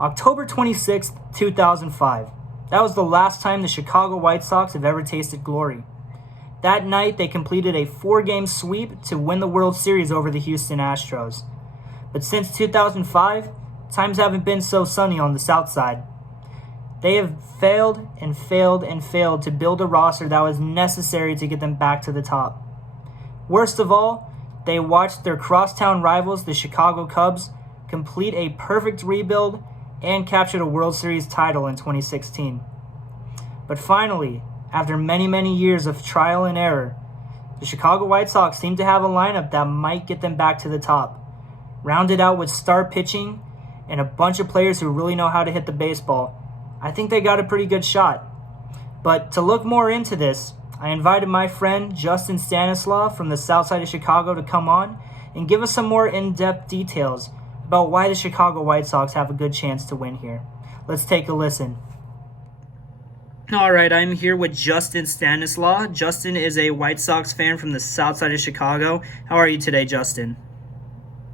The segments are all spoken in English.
October 26th, 2005. That was the last time the Chicago White Sox have ever tasted glory. That night, they completed a 4-game sweep to win the World Series over the Houston Astros. But since 2005, times haven't been so sunny on the South Side. They have failed and failed and failed to build a roster that was necessary to get them back to the top. Worst of all, they watched their crosstown rivals, the Chicago Cubs, complete a perfect rebuild and captured a World Series title in 2016. But finally, after many years of trial and error, the Chicago White Sox seem to have a lineup that might get them back to the top. Rounded out with star pitching and a bunch of players who really know how to hit the baseball, I think they got a pretty good shot. But to look more into this, I invited my friend Justin Stanislaw from the south side of Chicago to come on and give us some more in-depth details about why the Chicago White Sox have a good chance to win here. Let's take a listen. All right, I'm here with Justin Stanislaw. Justin is a White Sox fan from the south side of Chicago. How are you today, Justin?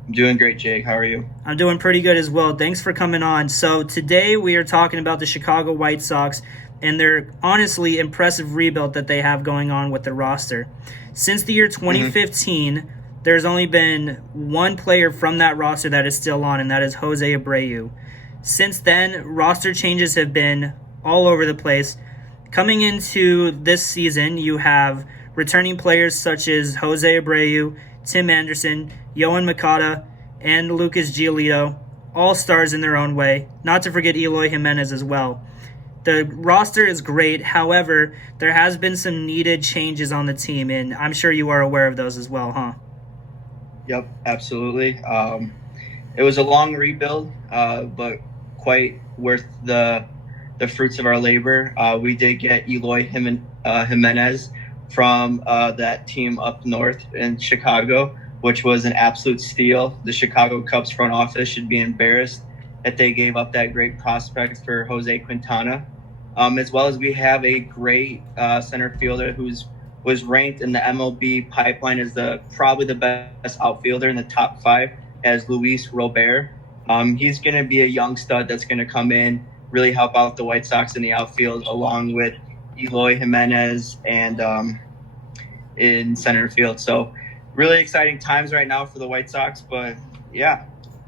I'm doing great, Jake. How are you? I'm doing pretty good as well. Thanks for coming on. So today we are talking about the Chicago White Sox and their honestly impressive rebuild that they have going on with the roster. Since the year 2015, there's only been one player from that roster that is still on, and that is Jose Abreu. Since then, roster changes have been all over the place. Coming into this season, you have returning players such as Jose Abreu, Tim Anderson, Yohan Moncada, and Lucas Giolito, all stars in their own way, not to forget Eloy Jimenez as well. The roster is great, however, there has been some needed changes on the team, and I'm sure you are aware of those as well, huh? Yep, absolutely. It was a long rebuild, but quite worth the fruits of our labor. We did get Eloy Jimenez from that team up north in Chicago, which was an absolute steal. The Chicago Cubs front office should be embarrassed that they gave up that great prospect for Jose Quintana. As well as we have a great center fielder who's was ranked in the MLB pipeline as probably the best outfielder in the top 5 as Luis Robert. He's going to be a young stud that's going to come in, really help out the White Sox in the outfield along with Eloy Jimenez and in center field. So really exciting times right now for the White Sox, but yeah,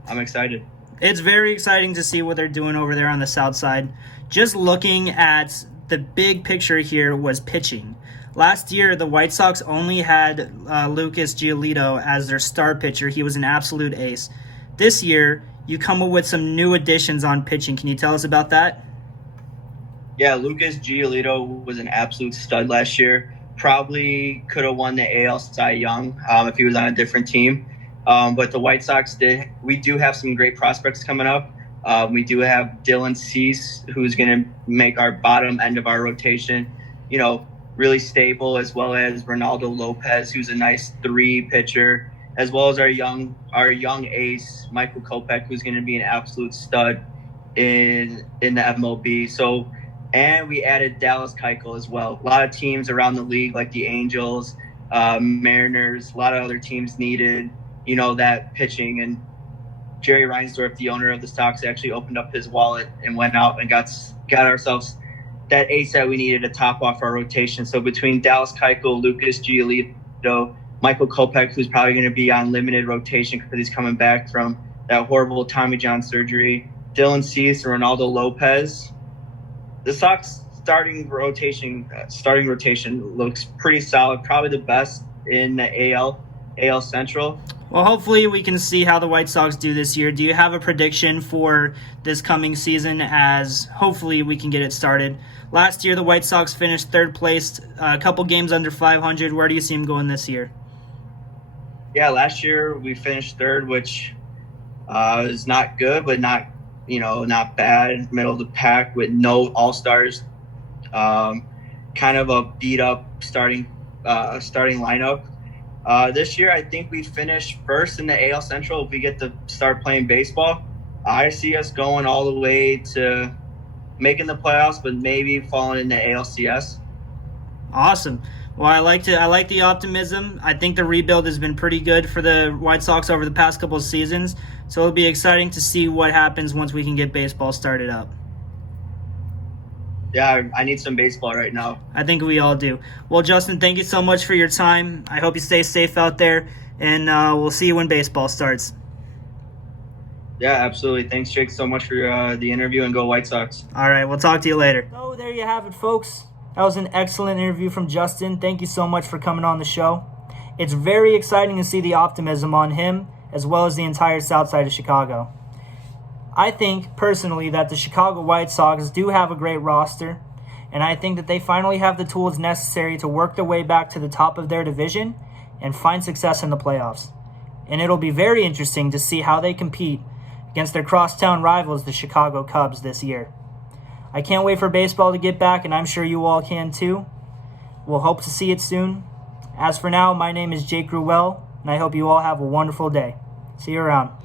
I'm excited. It's very exciting to see what they're doing over there on the south side. Just looking at the big picture here was pitching. Last year, the White Sox only had Lucas Giolito as their star pitcher. He was an absolute ace. This year, you come up with some new additions on pitching. Can you tell us about that? Yeah, Lucas Giolito was an absolute stud last year. Probably could have won the AL Cy Young if he was on a different team. But the White Sox we do have some great prospects coming up. We do have Dylan Cease, who's going to make our bottom end of our rotation, really stable, as well as Ronaldo Lopez, who's a nice 3 pitcher, as well as our young ace, Michael Kopech, who's going to be an absolute stud in the MLB. So, and we added Dallas Keuchel as well. A lot of teams around the league, like the Angels, Mariners, a lot of other teams needed, that pitching. And Jerry Reinsdorf, the owner of the Sox, actually opened up his wallet and went out and got ourselves that ace that we needed to top off our rotation. So between Dallas Keuchel, Lucas Giolito, Michael Kopech, who's probably going to be on limited rotation because he's coming back from that horrible Tommy John surgery, Dylan Cease and Ronaldo Lopez, the Sox starting rotation looks pretty solid, probably the best in the AL Central. Well, hopefully we can see how the White Sox do this year. Do you have a prediction for this coming season, as hopefully we can get it started? Last year, the White Sox finished third place, a couple games under 500. Where do you see them going this year? Yeah, last year we finished third, which is not good, but not bad. Middle of the pack with no all-stars. Kind of a beat-up starting lineup. This year, I think we finish first in the AL Central if we get to start playing baseball. I see us going all the way to making the playoffs, but maybe falling in the ALCS. Awesome. Well, I like the optimism. I think the rebuild has been pretty good for the White Sox over the past couple of seasons. So it'll be exciting to see what happens once we can get baseball started up. Yeah, I need some baseball right now. I think we all do. Well, Justin, thank you so much for your time. I hope you stay safe out there, and we'll see you when baseball starts. Yeah, absolutely. Thanks, Jake, so much for the interview, and go White Sox. All right, we'll talk to you later. So there you have it, folks. That was an excellent interview from Justin. Thank you so much for coming on the show. It's very exciting to see the optimism on him as well as the entire south side of Chicago. I think, personally, that the Chicago White Sox do have a great roster, and I think that they finally have the tools necessary to work their way back to the top of their division and find success in the playoffs. And it'll be very interesting to see how they compete against their crosstown rivals, the Chicago Cubs, this year. I can't wait for baseball to get back, and I'm sure you all can too. We'll hope to see it soon. As for now, my name is Jake Ruel, and I hope you all have a wonderful day. See you around.